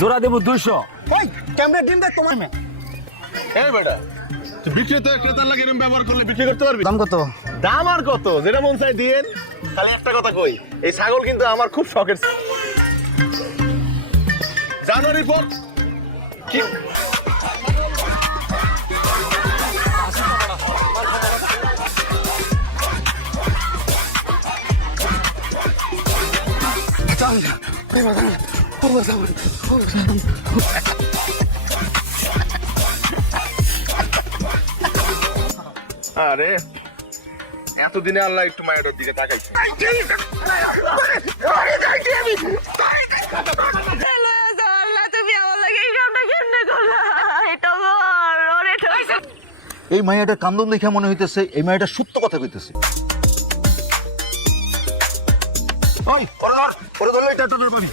জোড়া দেবো 200। ওই ক্যামেরা ডিম দেখ তোমার মে এই বেটা তুই বিক্রেতা ক্রেতার লাগে এরকম ব্যবহার করলে বিক্রি করতে পারবি? দাম কত? দাম আর কত, যেটা মন চাই দিয়েন। খালি একটা কথা কই, এই ছাগল কিন্তু আমার খুব শখের। জানুয়ারির পর কি আরে এতদিনে আল্লাহ একটু মায়ের দিকে তাকাইছে। এই মাইয়াটার কান্দন দেখে মনে হইতেছে এই মাইয়াটা সত্য কথা কইতেছে। ওই, ওরে ধর, ওরে ধরলে এটা তোর বাড়ি।